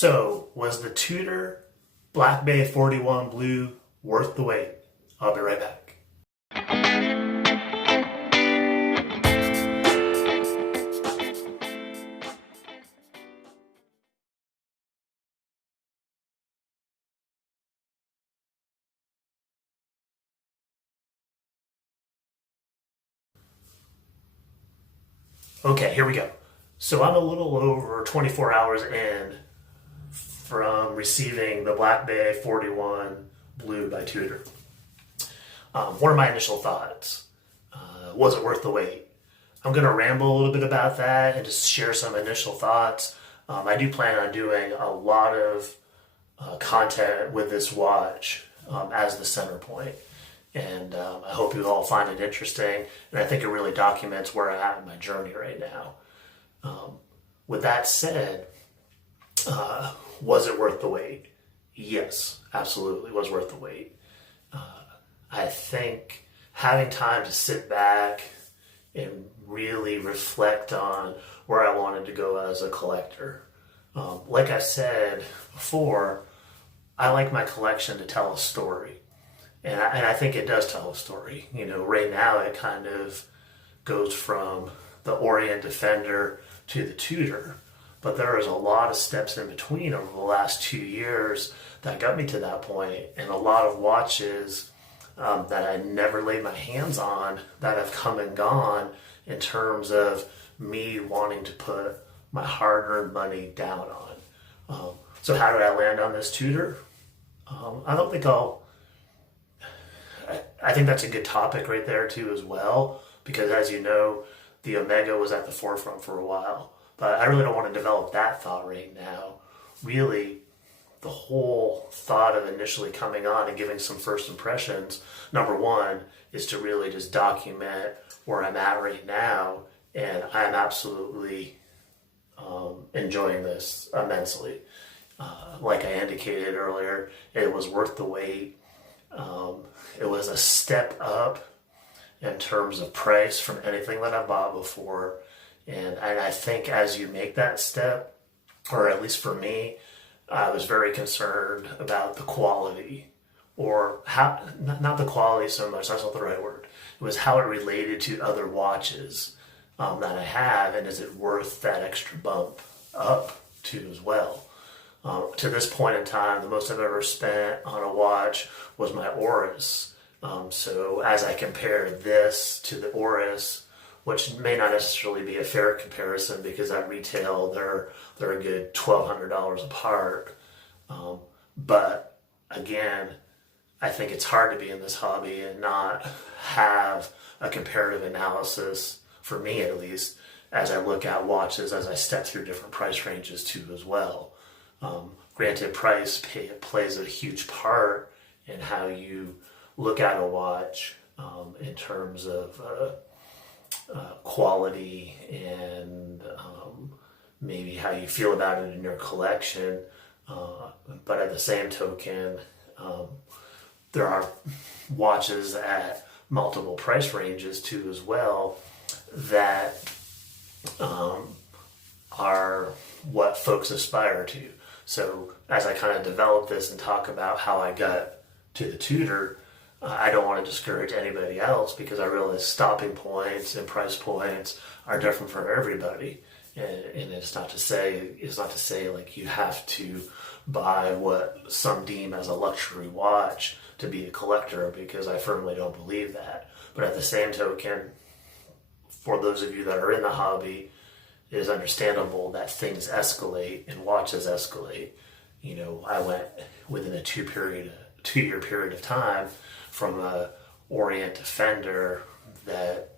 So, was the Tudor Black Bay 41 Blue worth the wait? I'll be right back. Okay, here we go. So I'm a little over 24 hours in from receiving the Black Bay 41 Blue by Tudor. What are my initial thoughts? Was it worth the wait? I'm going to ramble a little bit about that and just share some initial thoughts. I do plan on doing a lot of content with this watch as the center point. And I hope you all find it interesting. And I think it really documents where I'm at in my journey right now. With that said, was it worth the wait? Yes, absolutely was worth the wait. I think having time to sit back and really reflect on where I wanted to go as a collector. Like I said before, I like my collection to tell a story. And I think it does tell a story. You know, right now it kind of goes from the Orient Defender to the Tudor. But there is a lot of steps in between over the last 2 years that got me to that point. And a lot of watches that I never laid my hands on that have come and gone in terms of me wanting to put my hard-earned money down on. So how did I land on this Tudor? I think that's a good topic right there too as well, because as you know, the Omega was at the forefront for a while. But I really don't want to develop that thought right now. Really, the whole thought of initially coming on and giving some first impressions, number one, is to really just document where I'm at right now. And I'm absolutely enjoying this immensely. Like I indicated earlier, it was worth the wait. It was a step up in terms of price from anything that I bought before. And I think as you make that step, or at least for me, I was very concerned about the quality, or how, not the quality so much, that's not the right word. It was how it related to other watches that I have, and is it worth that extra bump up to as well. To this point in time, the most I've ever spent on a watch was my Oris. So as I compare this to the Oris, which may not necessarily be a fair comparison because at retail they're a good $1,200 apart. But again, I think it's hard to be in this hobby and not have a comparative analysis, for me at least, as I look at watches, as I step through different price ranges too as well. Granted, price plays a huge part in how you look at a watch in terms of quality and maybe how you feel about it in your collection. But at the same token, there are watches at multiple price ranges too as well that are what folks aspire to. So as I kind of develop this and talk about how I got to the Tudor, I don't want to discourage anybody else because I realize stopping points and price points are different for everybody. And it's not to say like you have to buy what some deem as a luxury watch to be a collector, because I firmly don't believe that. But at the same token, for those of you that are in the hobby, it is understandable that things escalate and watches escalate. You know, I went within a 2 year period of time from a Orient Defender that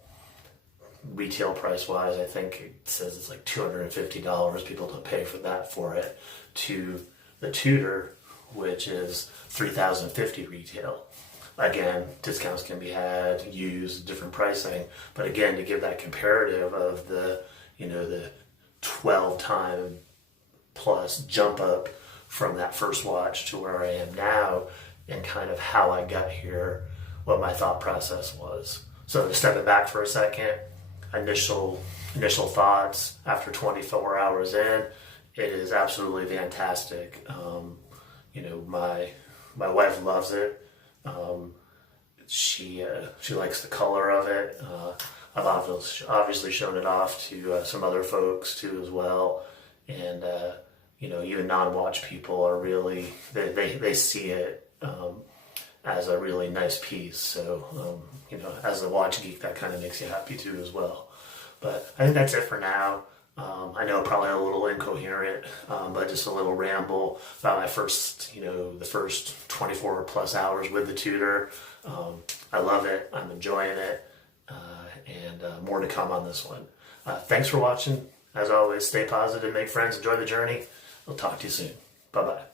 retail price wise, I think it says it's like $250. People don't pay for it, to the Tudor, which is $3,050 retail. Again, discounts can be had, used, different pricing. But again, to give that comparative of the 12 time plus jump up from that first watch to where I am now, and kind of how I got here, what my thought process was. So to step it back for a second, initial thoughts after 24 hours in It is absolutely fantastic. My wife loves it. She likes the color of it. I've obviously shown it off to some other folks too as well, and even non-watch people are really they see it as a really nice piece. So as a watch geek, that kind of makes you happy too as well. But I think that's it for now. I know probably a little incoherent, but just a little ramble about my the first 24 plus hours with the Tudor. I love it. I'm enjoying it. And more to come on this one. Thanks for watching. As always, stay positive, make friends, enjoy the journey. I'll talk to you soon. Bye-bye.